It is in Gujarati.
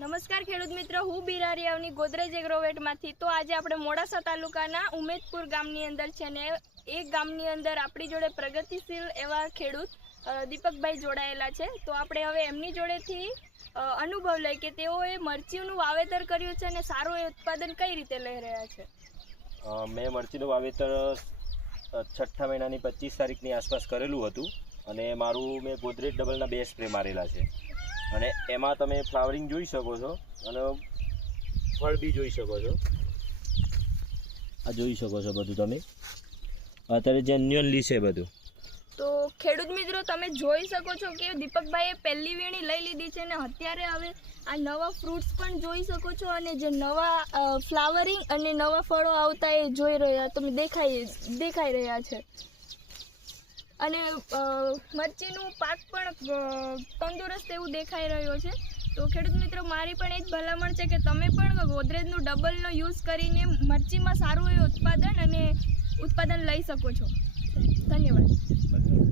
નમસ્કાર ખેડૂત મિત્રો, હું બિરારિયાવની ગોદરેજ એગ્રોવેટમાંથી. તો આજે આપણે મોડાસા તાલુકાના ઉમેદપુર ગામની અંદર છે ને એ ગામની અંદર આપણી જોડે પ્રગતિશીલ એવા ખેડૂત દીપકભાઈ જોડાયેલા છે. તો આપણે હવે એમની જોડેથી અનુભવ લઈ કે તેઓએ મરચીનું વાવેતર કર્યું છે અને સારું એ ઉત્પાદન કઈ રીતે લઈ રહ્યા છે. મેં મરચીનું વાવેતર 6ઠ્ઠા મહિનાની 25 તારીખની આસપાસ કરેલું હતું અને મેં ગોદરેજ ડબલના 2 સ્પ્રે મારેલા છે અને એમાં તમે ફ્લાવરિંગ જોઈ શકો છો અને ફળ બી જોઈ શકો છો. આ જોઈ શકો છો બધું તમે અત્યારે જેન્યુઅનલી છે બધું. તો ખેડૂત મિત્રો, તમે જોઈ શકો છો કે દીપકભાઈએ પહેલી વીણી લઈ લીધી છે અને અત્યારે હવે આ નવા ફ્રૂટ્સ પણ જોઈ શકો છો અને જે નવા ફ્લાવરિંગ અને નવા ફળો આવતા એ જોઈ રહ્યા તમે દેખાઈ રહ્યા છે. અને મરચીનું પાક પણ તંદુરસ્ત એવું દેખાઈ રહ્યો છે. તો ખેડૂત મિત્રો, મારી પણ એ જ ભલામણ છે કે તમે પણ ગોદરેજનું ડબલનો યુઝ કરીને મરચીમાં સારું એવું ઉત્પાદન લઈ શકો છો. ધન્યવાદ.